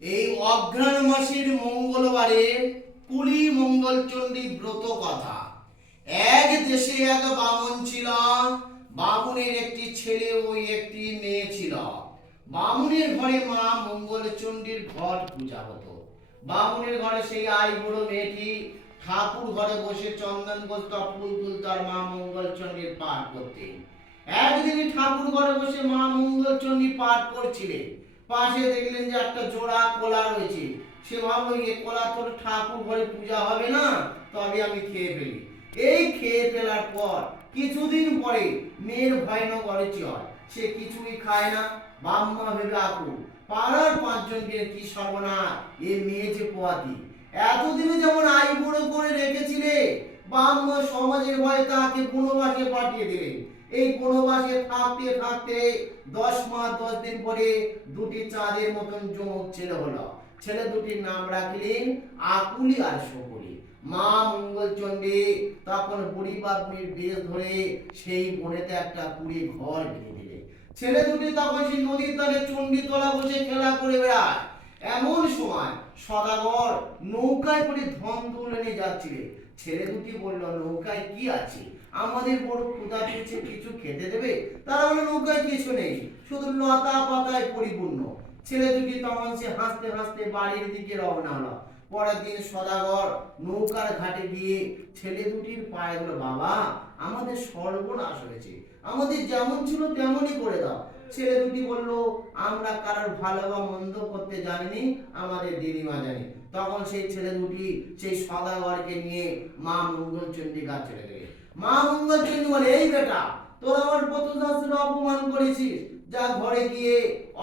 এই অঘ্রাণ মাসের মঙ্গলবারে কুলি মঙ্গলচণ্ডী ব্রত কথা। এক দেশে এক বামন ছিল, বামুনের একটি ছেলে ওই একটি মেয়ে ছিল। বামুনের ঘরে মা মঙ্গলচণ্ডীর ঘর পূজা হতো। বামুনের ঘরে সেই আই বুড়ো মেয়েটি ঠাকুর ঘরে বসে চন্দন গোস্তা ফুল তুলত আর মা মঙ্গলচণ্ডীর পাঠ করতেন। একদিন ঠাকুর ঘরে বসে মা মঙ্গলচণ্ডী পাঠ করছিলেন। পাশে দেখলেন যে একটা জোড়া কলা রয়েছে। সে ভাবলো এই কলা তোর ঠাকুর ঘরে পূজা হবে না, তবে আমি খেয়ে ফেলি। এই খেয়ে ফেলার পর কিছুদিন পরে মেয়ের ভয়ানক অরুচি হয় সে কিছুই খায় না। বাম্মা ভেবে আকুল, পাড়ার পাঁচজনকে কি সর্বনাশ? এ মেয়ে যে পোয়াতি। এতদিনে যেমন আই বুড়ো করে রেখেছিলে বাম্মা সমাজের ভয়ে তাকে বনবাসে পাঠিয়ে দিলেন। এই বনবাসে থাকতে থাকতে দশ মাস, দশ দিন পরে দুটি চাঁদের মতন যমক ছেলে হলো। ছেলে দুটির নাম রাখলেন আকুলি আর শকুলি। মা মঙ্গলচণ্ডী তখন বুড়ি পাবনির বেশ ধরে সেই বনেতে একটা কুড়ি ঘর ভেঙে দিলে। ছেলে দুটি তখন সেই নদীর তলে চণ্ডী তলা বসে খেলা করে বেড়ায়। এমন সময় সদাগর নৌকায় করে ধন তুলে যাচ্ছিলে ছেলে দুটি বলল, নৌকায় কি আছে? আমাদের বড় ক্ষুধা পেয়েছে, কিছু খেতে দেবে? তারা বলল নৌকায় কিছু নেই। শুধু লতা পাতায় পরিপূর্ণ। ছেলে দুটি তখন সে হাসতে হাসতে বাড়ির দিকে রওনা হলো। পরের দিন সদাগর নৌকার ঘাটে গিয়ে ছেলে দুটির পায়ে হলো বাবা, আমাদের সর্বনাশ হয়েছে। আমাদের যেমন ছিল তেমনই করে দাও। ছেলে দুটি বলল, আমরা কারোর ভালো বা মন্দ করতে জানিনি, আমাদের দিদিমা জানে। তখন সেই ছেলে দুটি সেই সদাগরকে নিয়ে মা মঙ্গলচণ্ডী গাছ চলে গেলে মা মঙ্গলচণ্ডী বলে এই বেটা তোর আমার পথশাস্ত্র অপমান করেছিস। যা ঘরে গিয়ে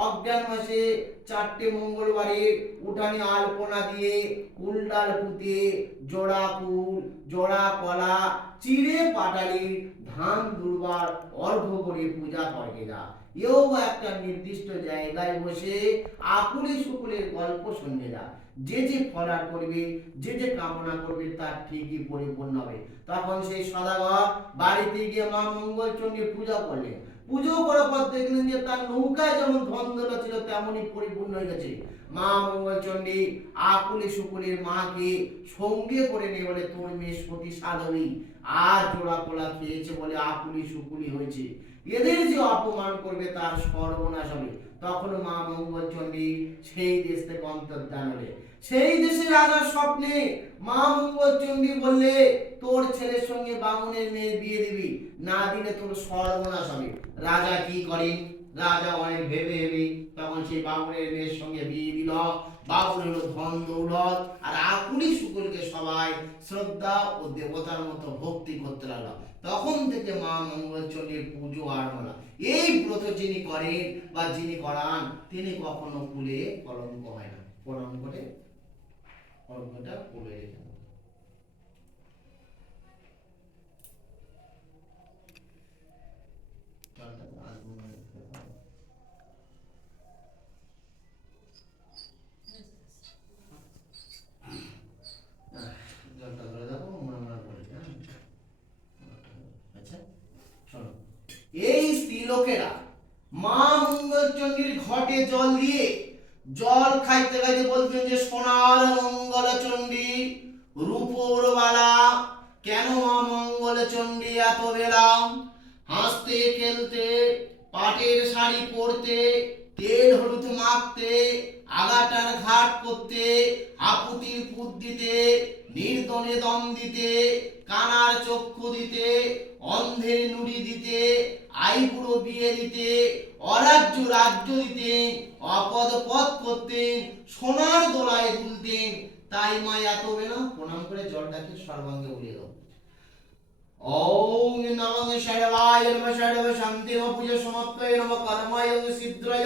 অজ্ঞান মাসে চারটে মঙ্গলবারে উঠানে আলপনা দিয়ে কুলডাল পুঁতে জোড়া কুল জোড়া কলা, চিড়ে পাটালি ধান দুর্বার অর্ঘ করে পূজা করে যা এও একটা নির্দিষ্ট জায়গায় বসে আকুলি শুকুলের গল্প শুনে যা যে যে ফলার করবে, যে যে কামনা করবে তার ঠিকই পরিপূর্ণ হবে। তখন সেই সদাগর বাড়িতে গিয়ে মা মঙ্গলচণ্ডী পূজা করলেন। পুজো করার পর দেখলেন যে তার নৌকায় যেমন ধন ছিল, তেমনই পরিপূর্ণ হয়ে গেছে। মা মঙ্গলচণ্ডী আকুলে শুকুলের মাকে সঙ্গে করে নিয়ে বলে, তোর মেয়ে সতী সাধবী আর জোড়া কোলা খেয়েছে বলে আকুলি শুকুলি হয়েছে। এদের যে অপমান করবে তার সর্বনাশ হবে। তখন মা মঙ্গলচণ্ডী সেই দেশ থেকে অন্তর্ধান হলে। সেই দেশে রাজার স্বপ্নে মা মঙ্গলচণ্ডী বললে, তোর ছেলের সঙ্গে বামুনের মেয়ের বিয়ে দিবি, না দিলে তোর সর্বনাশ হবে। রাজা কি করেন? রাজা অনেক ভেবে ভেবে তখন সেই বামুনের মেয়ের সঙ্গে বিয়ে দিল বাবুর হলো ধন দৌলত, আর আকুলি শুকুলকে সবাই শ্রদ্ধা ও দেবতার মতো ভক্তি করতে লাগল। তখন থেকে মা মঙ্গল মঙ্গলচণ্ডীর পুজো আরম্ভ এই ব্রত যিনি করেন বা যিনি করান, তিনি কখনো কুলে কলঙ্ক হয় না। কলঙ্কটে কলঙ্কটা কুলে রেখে দেন। জলটা তো আজ মনে হয় খেতে হবে। আহ, জলটা ধরে দেখো মনে মনে পড়ে হ্যাঁ আচ্ছা শোনো স্ত্রীলোকেরা মা মঙ্গলচণ্ডীর ঘটে জল দিয়ে, জল খাইতে খাইতে বলতেন যে, সোনার মঙ্গল চণ্ডী রূপোর বালা কেন মা মঙ্গল চণ্ডী এত বেলা? হাসতে, খেলতে, পাটের শাড়ি পরতে, তেল হলুদ মাখতে আগাটার ঘাট করতে হাপুতির পুত দিতে, নির্দনে দম দিতে, কানার চক্ষু দিতে, অন্ধের নুড়ি দিতে, আইবুড়ো বিয়ে দিতে, অরাজ্য রাজ্য দিতেন অপদ পথ করতেন সোনার দোলায় তুলতেন তাই মা এত বেলা প্রণাম করে জলটাকে সর্বাঙ্গে উড়িয়ে দাও। শান্তি নমঃ পূজা সমাপ্তয়ে কর্মায়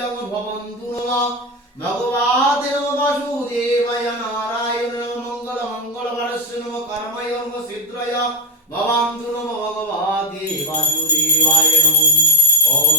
নমঃ ভবন্তু নমঃ। ভগবাতে নমঃ বাসুদেবায় নারায়ণ মঙ্গল মঙ্গল বরস্য নম কর্মায় নমঃ সিদ্ধায় ভবন্তু নমঃ ভগবাতে বাসুদেবায় নম ওম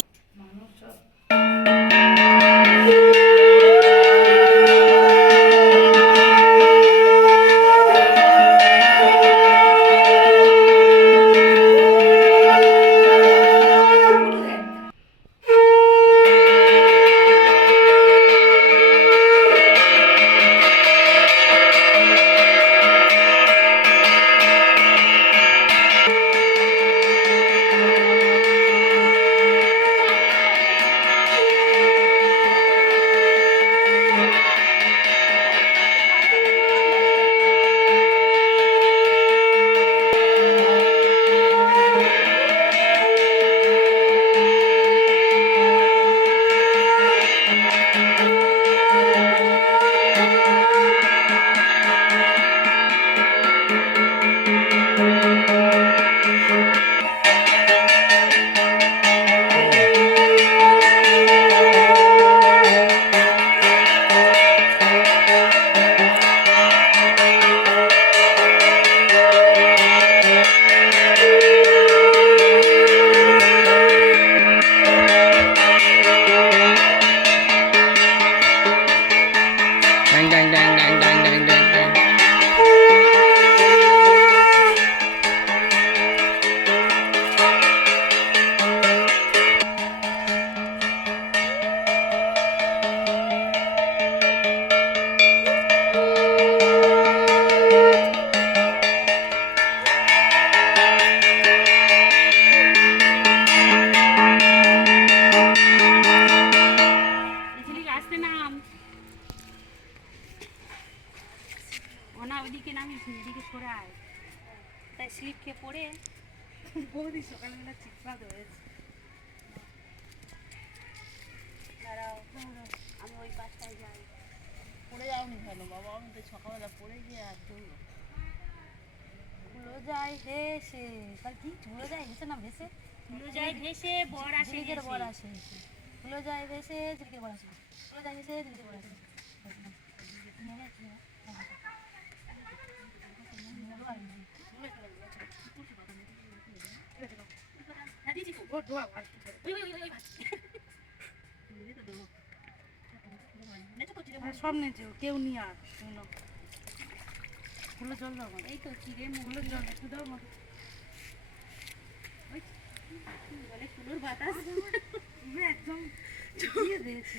ওইদিকে নামিস নি, এদিকে সরে আয় তাই স্লিপ খেয়ে পড়ে। বৌদি সকালবেলা চিৎপাত হয়েছে দাঁড়াও আমি ওই পাশটায় যাই। পড়ে যাওনি কেন? বাবা আমি তো সকালবেলা পড়ে গিয়ে আর ধরলো। ধুলো যায় ভেসে তার কি? ধুলো যায় ভেসে না ভেসে? ধুলো যায় ভেসে বর আসে ঝিলিকের বর আসে ধুলো যায় ভেসে ঝিলিকের বর আসে। ধুলো যায় ভেসে ঝিলিকের বর আসে। সব নেছে কেউ নিয়ে আর ফুলো জল দাও এই তো চিড়ে মুগুলো জল একটু দাও ওই বলে ফুলোর বাতাস? একদম দিয়ে দিয়েছে।